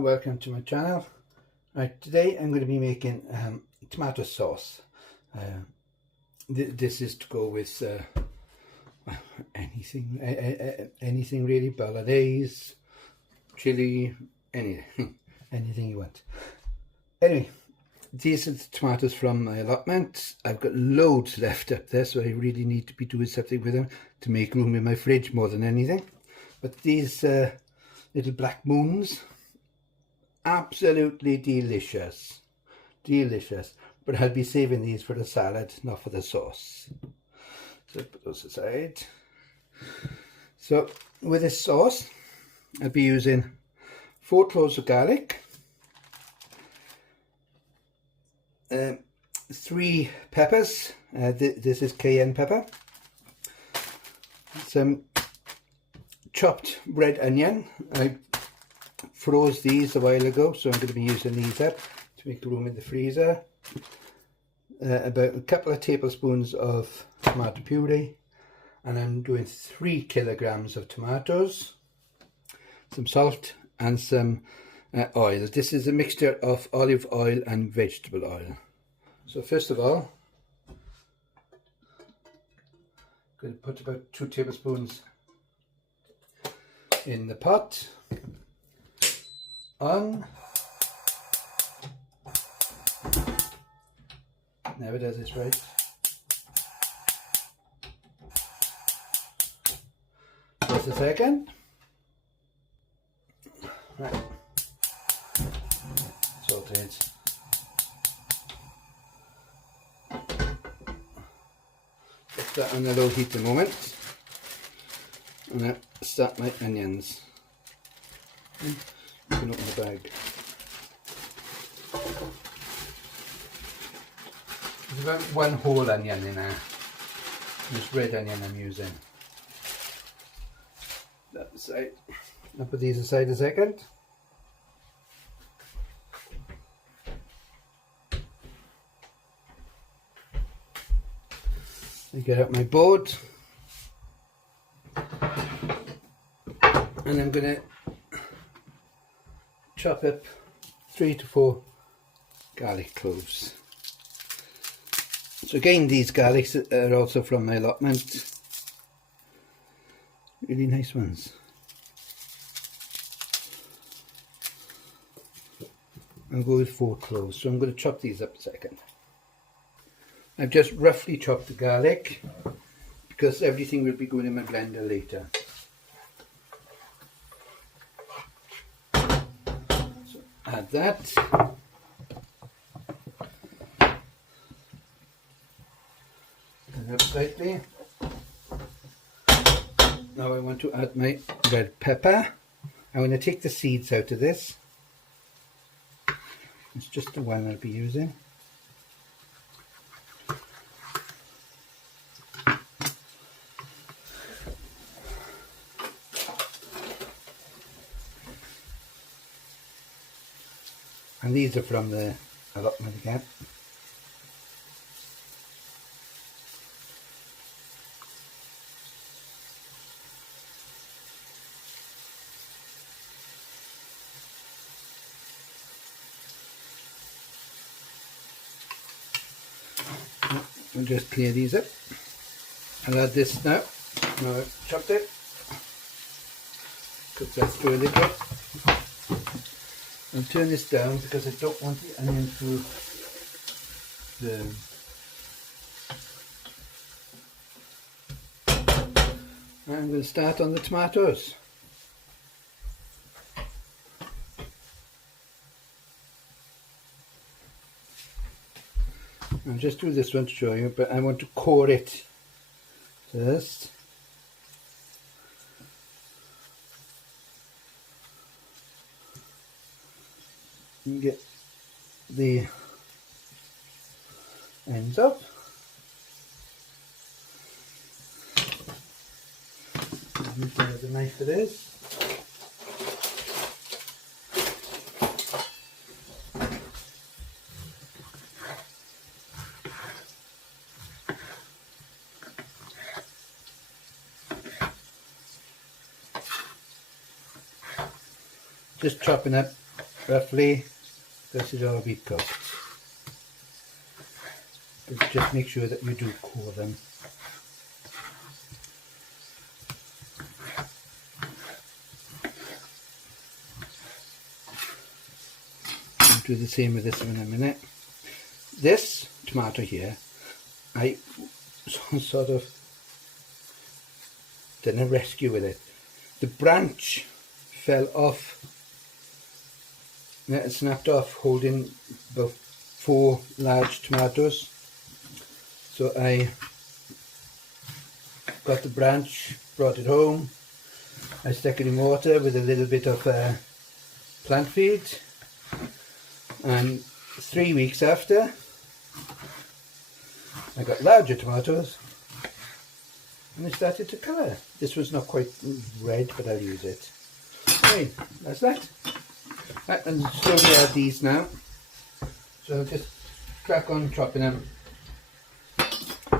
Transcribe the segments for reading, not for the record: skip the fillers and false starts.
and welcome to my channel. Right, today I'm going to be making tomato sauce. This is to go with anything really, bolognese, chili, anything, anything you want. Anyway, these are the tomatoes from my allotment. I've got loads left up there, so I really need to be doing something with them to make room in my fridge more than anything. But these little black moons, absolutely delicious, delicious. But I'll be saving these for the salad, not for the sauce. So put those aside. So with this sauce, I'll be using 4 cloves of garlic, 3 peppers. This is cayenne pepper. Some chopped red onion. I froze these a while ago, so I'm going to be using these up to make room in the freezer. About a couple of tablespoons of tomato puree, and I'm doing 3 kilograms of tomatoes, some salt and some oil. This is a mixture of olive oil and vegetable oil. So first of all, I'm going to put about 2 tablespoons in the pot on. Never does this right. Just a second. Right. Sorted. Put that on the low heat a moment. And now start my onions. You can open the bag. There's about 1 whole onion in there. This red onion I'm using. That aside. I'll put these aside a second. I get out my board. And I'm going to chop up 3 to 4 garlic cloves. So again, these garlics are also from my allotment. Really nice ones. I'll go with 4 cloves, so I'm going to chop these up a second. I've just roughly chopped the garlic because everything will be going in my blender later. So add that. Up slightly. Now I want to add my red pepper. I'm going to take the seeds out of this. It's just the one I'll be using. And these are from the allotment again. I'll just clear these up. I'll add this now. Now I've chopped it. Cook that through a little. I'll turn this down because I don't want the onion to burn. I'm going to start on the tomatoes. I'll just do this one to show you, but I want to core it first. And get the ends up. Where the knife it is. Just chopping up roughly. This should all be cooked. But just make sure that you do core them. I'll do the same with this one in a minute. This tomato here, I sort of done a rescue with it. The branch fell off. It snapped off, holding about 4 large tomatoes. So I got the branch, brought it home. I stuck it in water with a little bit of plant feed, and 3 weeks after I got larger tomatoes and they started to colour. This was not quite red, but I'll use it. Okay, that's that. Right, and slowly add these now. So I'll just crack on chopping them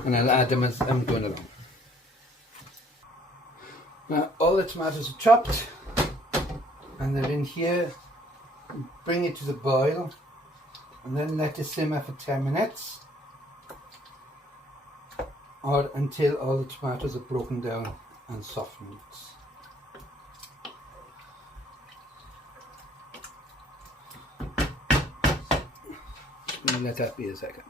and I'll add them as I'm going along. Now all the tomatoes are chopped and they're in here. Bring it to the boil and then let it simmer for 10 minutes or until all the tomatoes are broken down and softened. Just going to let that be a second.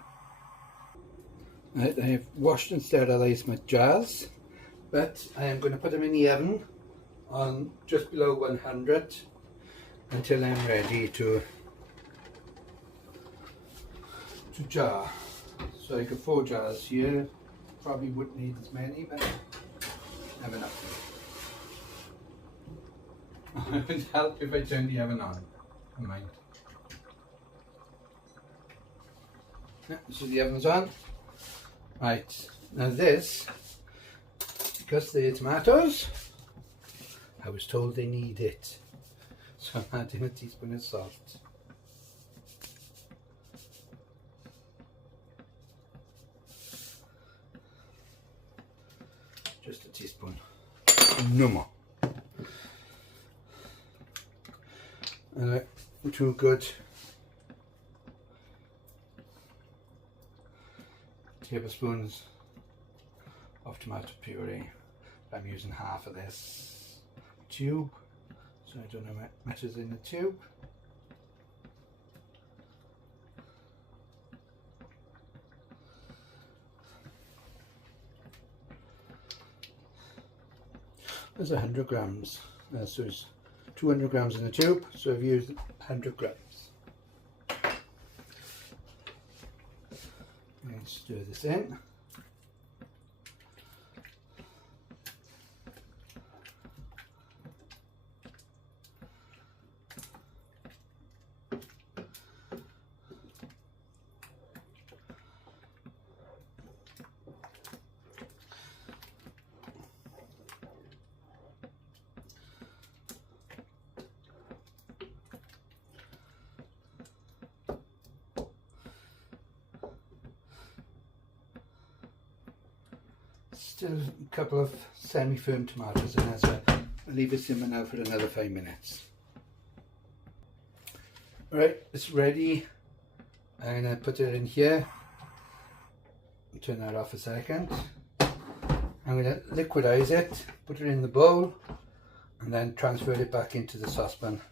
Right, I have washed and sterilised my jars, but I am going to put them in the oven on just below 100 until I'm ready to jar. So I got 4 jars here. Probably wouldn't need as many, but never know. It would help if I turned the oven on. I mind. Yeah, so the oven's on. Right, now this, because they're tomatoes, I was told they need it. So I'm adding a teaspoon of salt. Just a teaspoon, no more. And 2 good tablespoons of tomato puree. I'm using half of this tube, so I don't know how much is in the tube. There's 100 grams, so it's 200 grams in the tube, so I've used 100 grams. And stir this in. Still a couple of semi-firm tomatoes in there, so I'll leave it simmer now for another 5 minutes. Right, it's ready. I'm going to put it in here. Turn that off a second. I'm going to liquidize it, put it in the bowl, and then transfer it back into the saucepan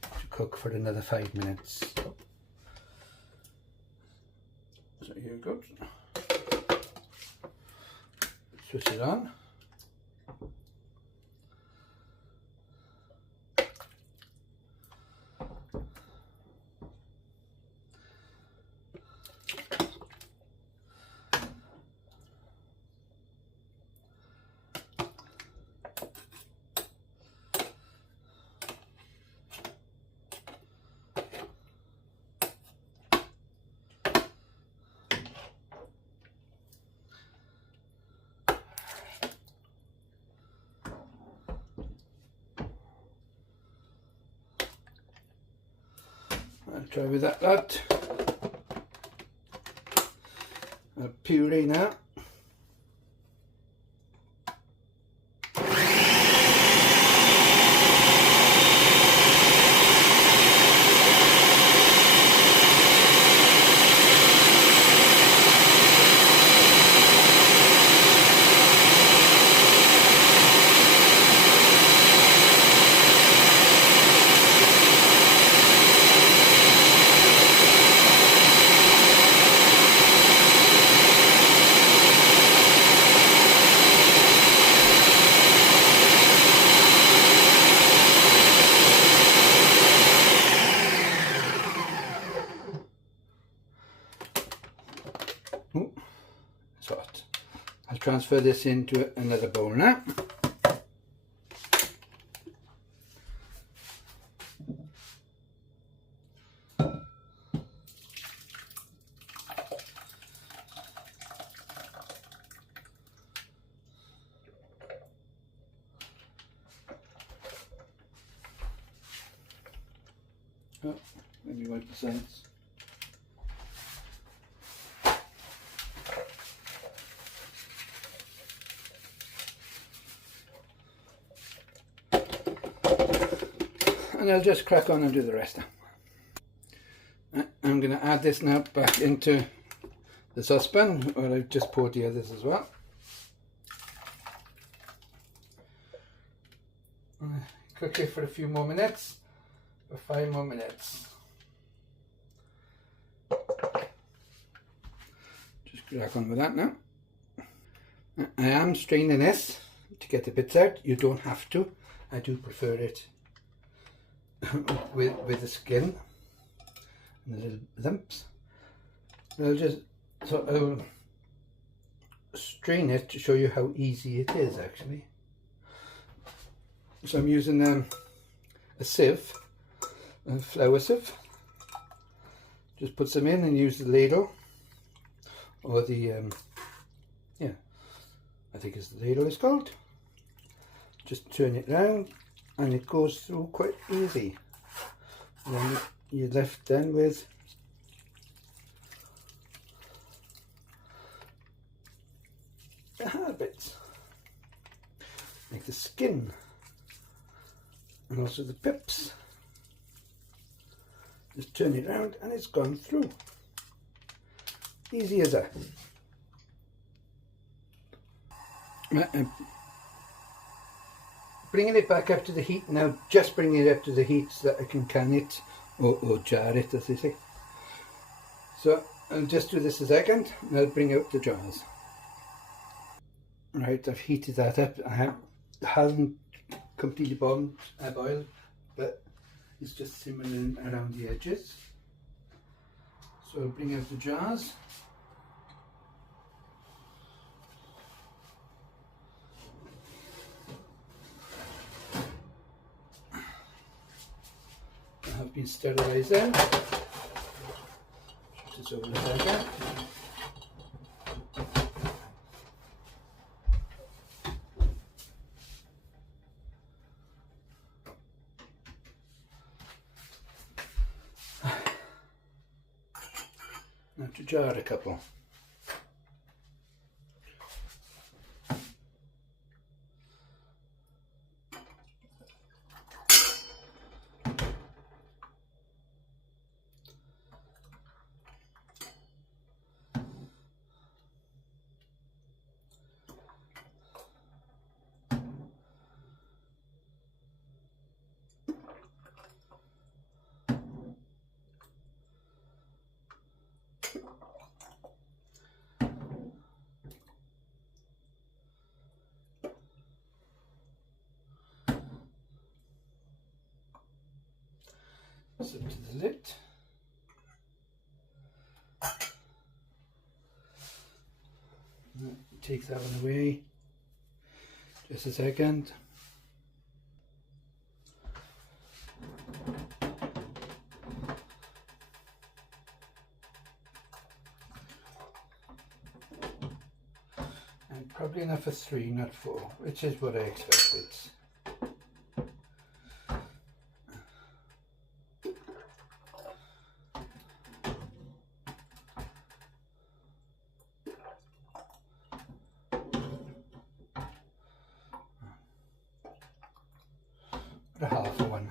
to cook for another 5 minutes. So here it goes. Switch it on. I'll try with that lot. Puree now. transfer this into another bowl now. Oh, let me wipe the sides. And I'll just crack on and do the rest now. I'm going to add this now back into the saucepan where I've just poured the others as well. Cook it for a few more minutes, for 5 more minutes. Just crack on with that now. I am straining this to get the bits out. You don't have to. I do prefer it with the skin and the little lumps. I'll just I'll strain it to show you how easy it is actually. So I'm using a sieve, a flour sieve. Just put some in and use the ladle or the yeah, I think it's the ladle it's called. Just turn it round and it goes through quite easy. And then you're left then with the hard bits, like the skin and also the pips. Just turn it around and it's gone through. Easy as that. Bringing it back up to the heat now, just bringing it up to the heat so that I can can it or jar it as they say. So I'll just do this a second and I'll bring out the jars. Right, I've heated that up. It hasn't completely boiled, but it's just simmering around the edges. So I'll bring out the jars. Have been sterilised then. Just over the second. Now to jar a couple. Zip to the lid. Take that one away. Just a second. And probably enough for 3, not 4, which is what I expected. A half one.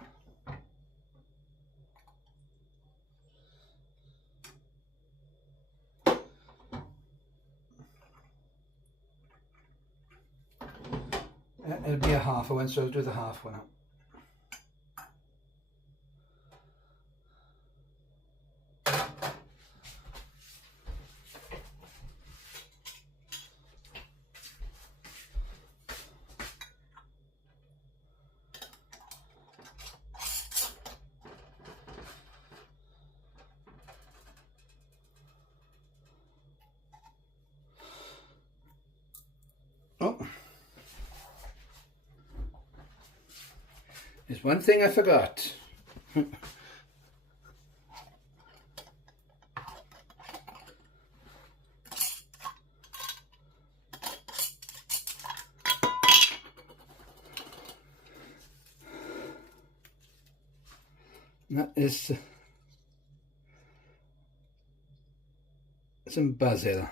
It'll be a half one, so I'll do the half one up. There's one thing I forgot. That is some basil.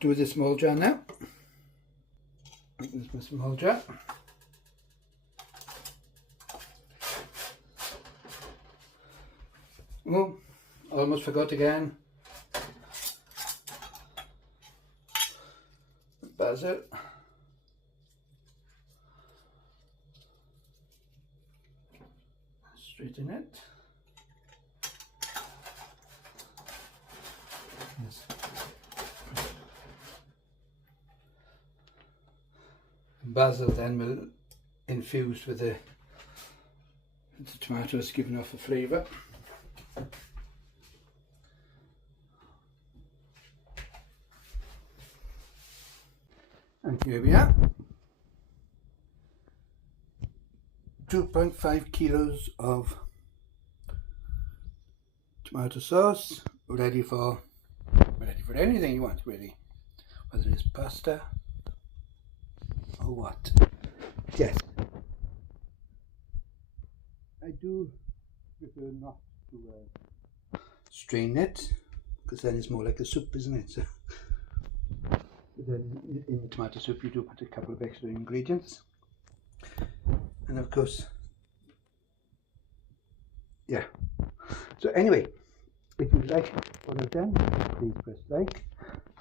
Do the small jar now. This is my small jar. Oh, almost forgot again. Basil. Straighten it. Yes. Basil then will infuse with the tomatoes, giving off a flavour. And here we are, 2.5 kilos of tomato sauce, ready for anything you want, really, whether it's pasta or what. Yes, I do prefer not to strain it, because then it's more like a soup, isn't it? So then in the tomato soup you do put a couple of extra ingredients, and of course, yeah. So anyway, if you like what I've done, please press like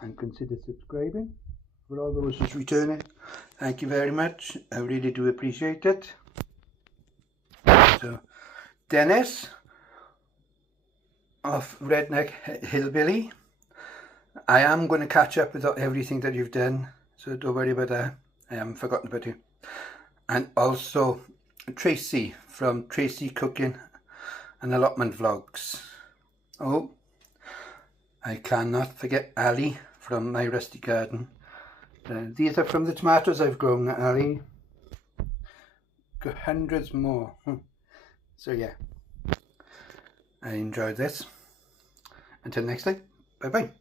and consider subscribing. For all those who's returning, thank you very much. I really do appreciate it. So, Dennis of Redneck Hillbilly, I am going to catch up with everything that you've done, so don't worry about that. I haven't forgotten about you. And also Tracy from Tracy Cooking and Allotment Vlogs. Oh, I cannot forget Ali from My Rusty Garden. These are from the tomatoes I've grown, Ali. Got hundreds more. So yeah, I enjoyed this. Until next time, bye bye.